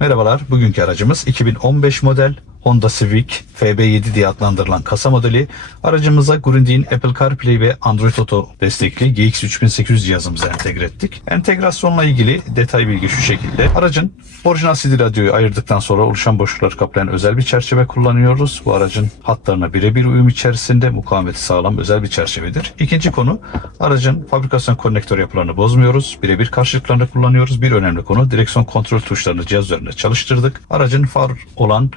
Merhabalar, bugünkü aracımız 2015 model Honda Civic FB7 diye adlandırılan kasa modeli. Aracımıza Grundig'in Apple CarPlay ve Android Auto destekli GX3800 cihazımızı entegre ettik. Entegrasyonla ilgili detay bilgi şu şekilde. Aracın orijinal CD radyoyu ayırdıktan sonra oluşan boşlukları kaplayan özel bir çerçeve kullanıyoruz. Bu aracın hatlarına birebir uyum içerisinde mukavemeti sağlam özel bir çerçevedir. İkinci konu aracın fabrikasyon konnektör yapılarını bozmuyoruz. Birebir karşılıklarını kullanıyoruz. Bir önemli konu direksiyon kontrol tuşlarını cihaz üzerinde çalıştırdık. Aracın far olan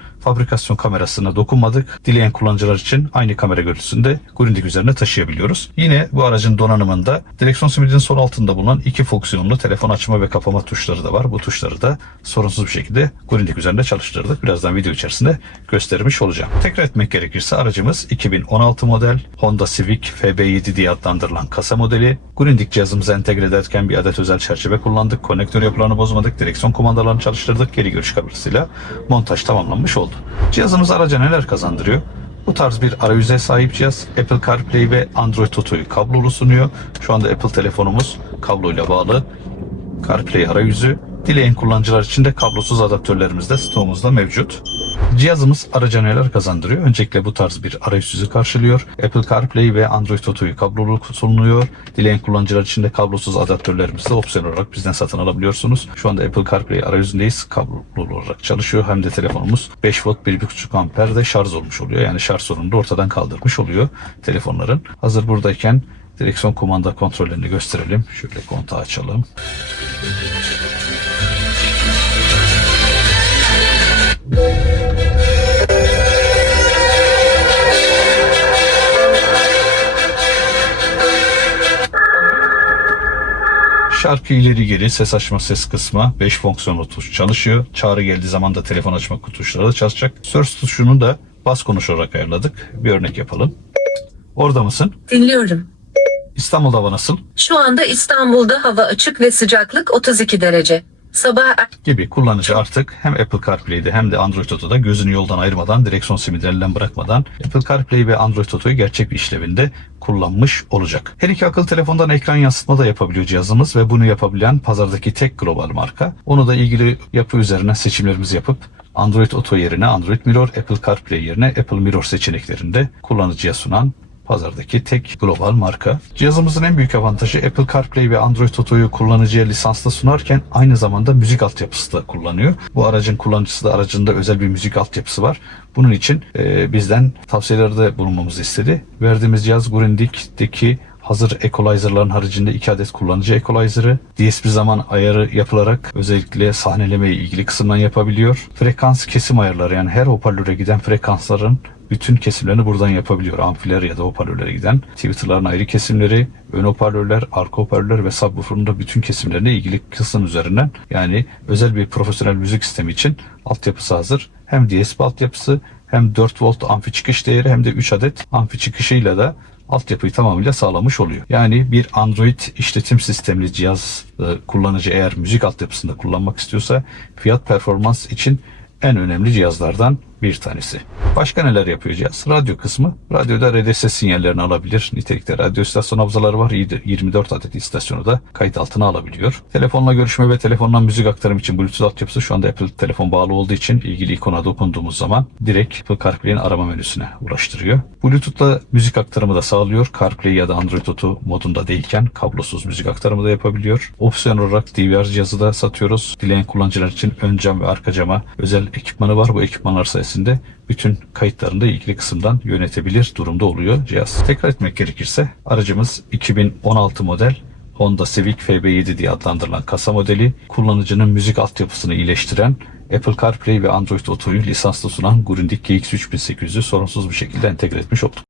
fabrikasyon kamerasına dokunmadık. Dileyen kullanıcılar için aynı kamera görüntüsünde Grundig üzerine taşıyabiliyoruz. Yine bu aracın donanımında direksiyon simidinin sol altında bulunan iki fonksiyonlu telefon açma ve kapama tuşları da var. Bu tuşları da sorunsuz bir şekilde Grundig üzerinde çalıştırdık. Birazdan video içerisinde göstermiş olacağım. Tekrar etmek gerekirse aracımız 2016 model Honda Civic FB7 diye adlandırılan kasa modeli. Grundig cihazımıza entegre ederken bir adet özel çerçeve kullandık. Konnektör yapılarını bozmadık. Direksiyon kumandalarını çalıştırdık. Geri görüş kamerasıyla montaj tamamlanmış oldu. Cihazımız araca neler kazandırıyor? Bu tarz bir arayüze sahip cihaz Apple CarPlay ve Android Auto'yu kablolu sunuyor. Şu anda Apple telefonumuz kabloyla bağlı. CarPlay arayüzü dileyen kullanıcılar için de kablosuz adaptörlerimiz de stoğumuzda mevcut. Cihazımız araca neler kazandırıyor? Öncelikle bu tarz bir arayüzü karşılıyor. Apple CarPlay ve Android Auto'yu kablolu sunuyor. Dileyen kullanıcılar için de kablosuz adaptörlerimizi de opsiyon olarak bizden satın alabiliyorsunuz. Şu anda Apple CarPlay arayüzündeyiz. Kablolu olarak çalışıyor. Hem de telefonumuz 5 volt 1.5 amper de şarj olmuş oluyor. Yani şarj sorununu da ortadan kaldırmış oluyor telefonların. Hazır buradayken direksiyon kumanda kontrollerini gösterelim. Şöyle kontağı açalım. Şarkı ileri geri, ses açma, ses kısma, 5 fonksiyonlu tuş çalışıyor. Çağrı geldiği zaman da telefon açma tuşları da çalışacak. Search tuşunu da bas konuş olarak ayarladık. Bir örnek yapalım. Orada mısın? Dinliyorum. İstanbul'da hava nasıl? Şu anda İstanbul'da hava açık ve sıcaklık 32 derece. Sabah Gibi kullanıcı artık hem Apple CarPlay'de hem de Android Auto'da gözünü yoldan ayırmadan, direksiyon simidini elden bırakmadan Apple CarPlay ve Android Auto'yu gerçek bir işlevinde kullanmış olacak. Her iki akıllı telefondan ekran yansıtma da yapabiliyor cihazımız ve bunu yapabilen pazardaki tek global marka. Onu da ilgili yapı üzerine seçimlerimizi yapıp Android Auto yerine Android Mirror, Apple CarPlay yerine Apple Mirror seçeneklerinde kullanıcıya sunan pazardaki tek global marka. Cihazımızın en büyük avantajı Apple CarPlay ve Android Auto'yu kullanıcıya lisansla sunarken aynı zamanda müzik altyapısı da kullanıyor. Bu aracın kullanıcısı da aracında özel bir müzik altyapısı var. Bunun için e, bizden tavsiyelerde bulunmamızı istedi. Verdiğimiz cihaz Grundig'deki hazır equalizer'ların haricinde iki adet kullanıcı equalizer'ı DSP zaman ayarı yapılarak özellikle sahneleme ile ilgili kısımdan yapabiliyor. Frekans kesim ayarları yani her hoparlöre giden frekansların bütün kesimlerini buradan yapabiliyor. Amfiler ya da hoparlörlere giden Twitter'ların ayrı kesimleri, ön hoparlörler, arka hoparlörler ve subwoofer'ın da bütün kesimlerine ilgili kısım üzerinden yani özel bir profesyonel müzik sistemi için altyapısı hazır. Hem DSP altyapısı hem 4 volt amfi çıkış değeri hem de 3 adet amfi çıkışıyla da altyapıyı tamamıyla sağlamış oluyor. Yani bir Android işletim sistemli cihaz e, kullanıcı eğer müzik altyapısında kullanmak istiyorsa fiyat performans için en önemli cihazlardan bir tanesi. Başka neler yapıyor cihaz? Radyo kısmı. Radyoda RDS sinyallerini alabilir. Nitelikte radyo istasyon havzaları var. 24 adet istasyonu da kayıt altına alabiliyor. Telefonla görüşme ve telefondan müzik aktarım için Bluetooth altyapısı şu anda Apple telefon bağlı olduğu için ilgili ikona dokunduğumuz zaman direkt Apple CarPlay'in arama menüsüne ulaştırıyor. Bluetooth'la müzik aktarımı da sağlıyor. CarPlay ya da Android Auto modunda değilken kablosuz müzik aktarımı da yapabiliyor. Opsiyon olarak DVR cihazı da satıyoruz. Dileyen kullanıcılar için ön cam ve arka cama özel ekipmanı var. Bu ekipmanlar sayesinde bütün kayıtlarını da ilgili kısımdan yönetebilir durumda oluyor cihaz. Tekrar etmek gerekirse aracımız 2016 model Honda Civic FB7 diye adlandırılan kasa modeli, kullanıcının müzik altyapısını iyileştiren Apple CarPlay ve Android Auto'yu lisanslı sunan Grundig GX3800'ü sorunsuz bir şekilde entegre etmiş olduk.